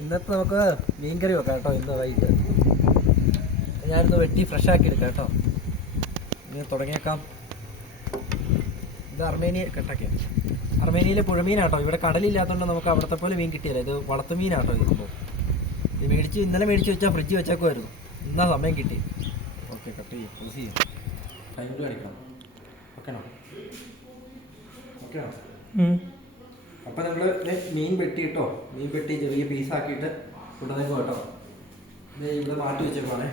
ഇന്നത്തെ നമുക്ക് മീൻകറി വെക്കാം കേട്ടോ. ഇന്ന് വൈകിട്ട് ഞാനിന്ന് വെട്ടി ഫ്രഷ് ആക്കി എടുക്കാം കേട്ടോ. ഇനി തുടങ്ങിയേക്കാം. ഇത് അർമേനിയയിലെ പുഴമീനാട്ടോ. ഇവിടെ കടലില്ലാത്തതുകൊണ്ട് നമുക്ക് അവിടുത്തെ പോലെ മീൻ കിട്ടിയല്ല. ഇത് വളർത്തുമീനാട്ടോ. ഇത് ഇന്നലെ മേടിച്ച് വെച്ചാൽ ഫ്രിഡ്ജ് വെച്ചേക്കുമായിരുന്നു. ഇന്നാ സമയം കിട്ടി. ഓക്കെ, കട്ട് ചെയ്യാം. യൂസ് ചെയ്യാം. കൈകൊണ്ട് കാണിക്കണം. ഓക്കെയാണോ? അപ്പം നമ്മൾ മീൻ വെട്ടിയിട്ടോ, മീൻ വെട്ടി ചെറിയ പീസാക്കിയിട്ട് കൊണ്ടുവന്നേക്കോ കേട്ടോ. ഇത് ഇവിടെ മാറ്റി വെച്ചേക്കുവാണേ.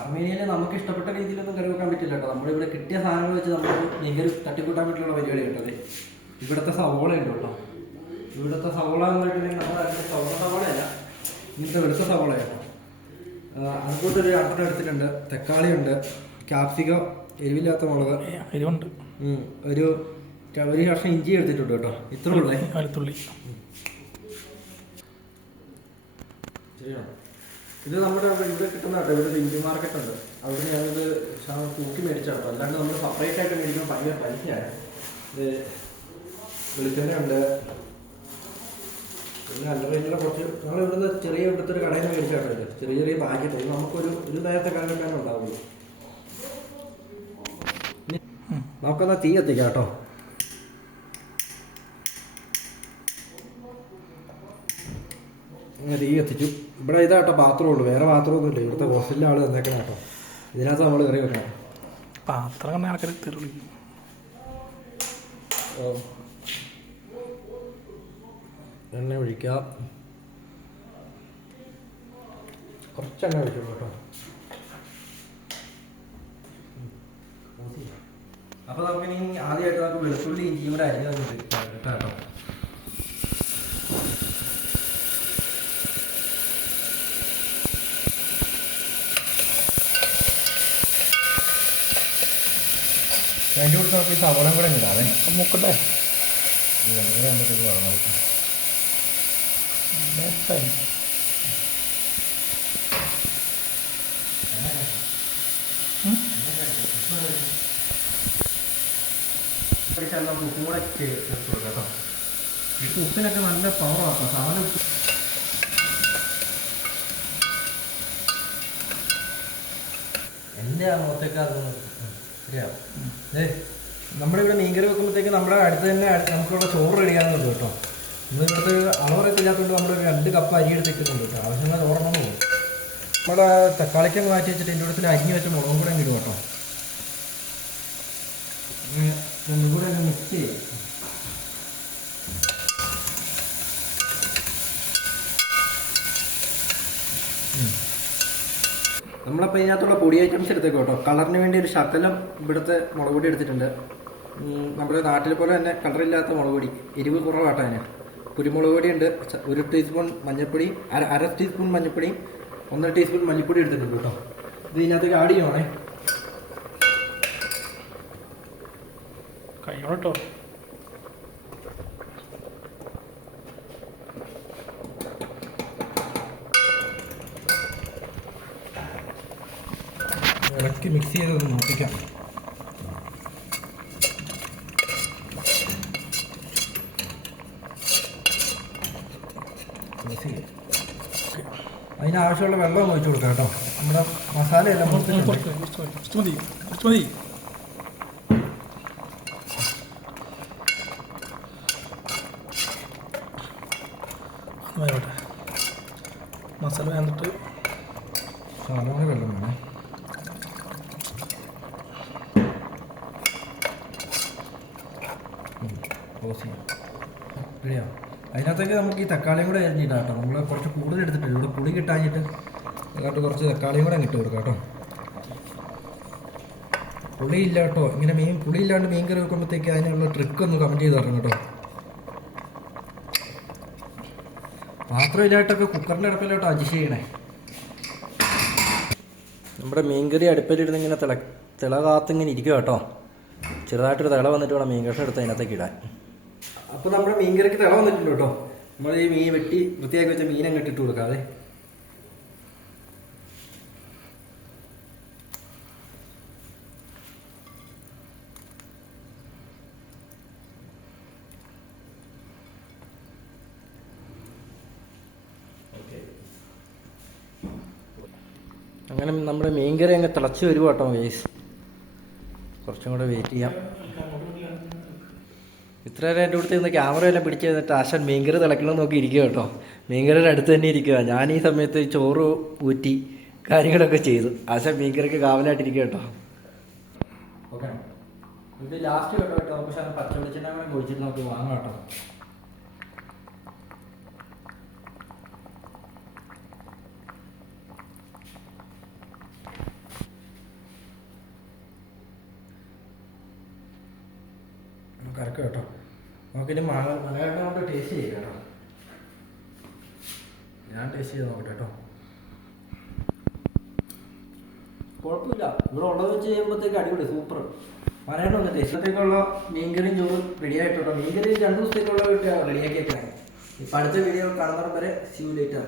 അർമേനിയയിൽ നമുക്ക് ഇഷ്ടപ്പെട്ട രീതിയിലൊന്നും കറി വെക്കാൻ പറ്റില്ല കേട്ടോ. നമ്മളിവിടെ കിട്ടിയ സാധനങ്ങൾ വെച്ച് നമ്മൾ മീൻകറി തട്ടിക്കൂട്ടാൻ പറ്റിയുള്ള പരിപാടി കേട്ടത്. ഇവിടുത്തെ സവോള ഉണ്ട് കേട്ടോ. ഇവിടുത്തെ സവോള എന്ന് പറഞ്ഞിട്ടുണ്ടെങ്കിൽ നമ്മുടെ ചുവന്ന സവോളയല്ല, ഇങ്ങനത്തെ വെളുത്ത സവോള കേട്ടോ. അതുപോലൊരു 2 എടുത്തിട്ടുണ്ട്. തക്കാളി ഉണ്ട്, ക്യാപ്സിക്കം, എരിവില്ലാത്ത മുളക്, എരിവുണ്ട്, ഒരു കഷ്ണം ഇഞ്ചി എടുത്തിട്ടുണ്ട് കേട്ടോ. ഇത്ര ഉള്ളേ. വെളുത്തുള്ളി. ശരിയാണോ? ഇത് നമ്മുടെ ഇവിടെ കിട്ടുന്ന കേട്ടോ. ഇവിടെ ഒരു ഇന്ത്യൻ മാർക്കറ്റ് ഉണ്ട്. അവിടെ ഞാനിത് തൂക്കി മേടിച്ചാണ് കേട്ടോ. അല്ലാണ്ട് നമ്മൾ സെപ്പറേറ്റ് ആയിട്ട് മേടിക്കുമ്പോൾ ഭയങ്കര പൈസയാണ്. ഇത് വെളിച്ചെണ്ണ ഉണ്ട്, പിന്നെ അല്ലറയിലുള്ള കുറച്ച് നമ്മൾ ഇവിടുന്ന് ഇവിടുത്തെ ഒരു കടയിൽ നിന്ന് മേടിച്ചാട്ടോ. ഇത് ചെറിയ പാക്കറ്റ്. ഇത് നമുക്കൊരു നേരത്തെ കറി വെക്കാനും ഉണ്ടാവുള്ളൂ. നമുക്കൊന്നാ തീ കത്തിക്കാം കേട്ടോ. ഇങ്ങനെ തീ കത്തിച്ചു. ഇവിടെ ഇതാട്ടോ ബാത്റൂം ഉള്ളൂ, വേറെ ബാത്റൂം ഒന്നുമില്ല. ഇവിടുത്തെ ഹോസ്റ്റലിലെ ആൾ തന്നേക്കണം കേട്ടോ. ഇതിനകത്ത് നമ്മൾ കറി വെക്കണം. പാത്രം എണ്ണ ഒഴിക്കാം. കുറച്ചെണ്ണ ഒഴിച്ചോളൂ കേട്ടോ. അപ്പോൾ നമുക്കിനി ആദ്യമായിട്ട് നമുക്ക് വെളുത്തുള്ളി ഇഞ്ചിയും കൂടെ അരിഞ്ഞ് കേട്ടോ. അതിൻ്റെ കൂടെ നമുക്ക് ഈ സവോളയും കൂടെ ഇടാവേ. മുക്കട്ടെ. ഈ വെള്ളം ആകുമ്പോഴത്തേക്ക് വളർന്നത് നമുക്ക് ഉപ്പും കൂടെ ചേർത്ത് കൊടുക്കാം കേട്ടോ. ഇപ്പം ഉപ്പിനൊക്കെ നല്ല പവറാക്കാം സാധനം. ഉപ്പ് എൻ്റെ ആ മുഖത്തേക്ക് അതൊന്നും ശരിയാവും. നമ്മളിവിടെ മീൻകറി വെക്കുമ്പോഴത്തേക്ക് നമ്മുടെ അടുത്ത് തന്നെ നമുക്കിവിടെ ചോറ് റെഡിയാകുന്നുണ്ട് കേട്ടോ. നമ്മളിവിടുത്തെ അളവറിയത്തില്ലാത്തതുകൊണ്ട് നമ്മളൊരു 2 കപ്പ് അരി എടുത്തിട്ടുണ്ട് കേട്ടോ. ആവശ്യമായ ചോറെണ്ണം പോകും. നമ്മുടെ തക്കാളിക്കൊക്കെ മാറ്റി വെച്ചിട്ട് എൻ്റെ കൂടെ അരിഞ്ഞ് വെച്ച മുളകും കൂടെ ഇടും കേട്ടോ. രണ്ടും കൂടെ ഒന്ന് മിക്സ് ചെയ്യാം. നമ്മളപ്പോൾ ഇതിനകത്തുള്ള പൊടി ഐറ്റംസ് എടുത്തേക്കോ കേട്ടോ. കളറിന് വേണ്ടി ഒരു ശകലം ഇവിടുത്തെ മുളക് പൊടി എടുത്തിട്ടുണ്ട്. നമ്മുടെ നാട്ടിലെ പോലെ തന്നെ കളറില്ലാത്ത മുളക് പൊടി, എരിവ് കുറവാട്ടോ അതിന്. കുരുമുളക് പൊടി ഉണ്ട്, 1 ടീസ്പൂൺ മഞ്ഞൾപ്പൊടി, അര ടീസ്പൂൺ മഞ്ഞൾപ്പൊടി, 1.5 ടീസ്പൂൺ മല്ലിപ്പൊടി എടുത്തിട്ടുണ്ട് കേട്ടോ. ഇത് ഇതിനകത്തേക്ക് ആഡ് ചെയ്യണേ. കഴിയോട്ടോ. ഇളക്കി മിക്സ് ചെയ്തൊന്ന് നോക്കിക്കാം. അതിനാവശ്യമുള്ള വെള്ളം ഒഴിച്ചു കൊടുക്കാം കേട്ടോ. നമ്മുടെ മസാലയെല്ലാം മസാല വേണ്ടിട്ട് സാധാരണ വെള്ളം വേണേ. അതിനകത്തേക്ക് നമുക്ക് ഈ തക്കാളിയും കൂടെ അരിഞ്ഞിട്ടാം കേട്ടോ. നമ്മൾ കുറച്ച് കൂടുതൽ എടുത്തിട്ടുണ്ട്. ഇവിടെ പുളി കിട്ടാഞ്ഞിട്ട് അതുകൊണ്ട് കുറച്ച് തക്കാളിയും കൂടെ ഇട്ട് കൊടുക്കാം കേട്ടോ. പുളിയില്ല കേട്ടോ. ഇങ്ങനെ പുളിയില്ലാണ്ട് മീൻ കറി വെക്കുമ്പോഴത്തേക്ക് അതിനുള്ള ട്രിക്ക് ഒന്ന് കമൻറ്റ് ചെയ്ത് തരണം കേട്ടോ. പാത്രമില്ലായിട്ടൊക്കെ കുക്കറിൻ്റെ അടുപ്പിലോട്ട് അഡ്ജസ്റ്റ് ചെയ്യണേ. നമ്മുടെ മീൻകറി അടുപ്പിലിരുന്നിങ്ങനെ തിളകാത്തിങ്ങനെ ഇരിക്കുക കേട്ടോ. ചെറുതായിട്ടൊരു തിള വന്നിട്ട് വേണം മീൻ കഷ്ണം എടുത്ത് അതിനകത്തേക്ക് ഇടാൻ. അപ്പോൾ നമ്മുടെ മീൻകറിക്ക് തിള വന്നിട്ടുണ്ട് കേട്ടോ. നമ്മൾ ഈ മീൻ വെട്ടി വൃത്തിയാക്കി വെച്ച മീൻ അങ്ങോട്ട് ഇട്ട് കൊടുക്കാതെ. അങ്ങനെ നമ്മുടെ മീൻകറി അങ്ങ് തിളച്ച് വരും കേട്ടോ ഗൈസ്. കുറച്ചും കൂടെ വെയിറ്റ് ചെയ്യാം. ഇത്ര നേരം എൻ്റെ അടുത്ത് നിന്ന് ക്യാമറയെല്ലാം പിടിച്ച് തന്നിട്ട് ആശാൻ മീൻകറി തിളക്കണം നോക്കി ഇരിക്കുക കേട്ടോ. മീൻകറിയുടെ അടുത്ത് തന്നെ ഇരിക്കുക. ഞാൻ ഈ സമയത്ത് ചോറ് ഊറ്റി കാര്യങ്ങളൊക്കെ ചെയ്തു. ആശാൻ മീൻകറിക്ക് കാവലായിട്ടിരിക്കുക കേട്ടോ. ഓക്കെ, ഇത് ലാസ്റ്റ് കേട്ടോ കേട്ടോ. പക്ഷെ അത് പച്ച വെളിച്ചെണ്ണ കൂടെ ഒഴിച്ചിട്ട് നമുക്ക് വാങ്ങാം കേട്ടോ. കറക്റ്റ് കേട്ടോ. നമുക്കിനി മലയാളം കൊണ്ട് ടേസ്റ്റ് ചെയ്യാം കേട്ടോ. ഞാൻ ടേസ്റ്റ് ചെയ്ത് നോക്കട്ടെ കേട്ടോ. കുഴപ്പമില്ല, ഇവിടെ ഉള്ളത് വെച്ച് ചെയ്യുമ്പോഴത്തേക്ക് അടിപൊളി സൂപ്പർ. മലയാളം ഒന്ന് ടേസ്റ്റത്തേക്കുള്ള മീൻകറിയും ചോറും റെഡി ആയിട്ടോ. മീൻകറി 2 ദിവസത്തേക്കുള്ള റെഡിയാക്കിയേക്കാണ്. ഇപ്പം അടുത്ത വീഡിയോ കാണുന്നവരെ സീ യു ലേറ്റർ.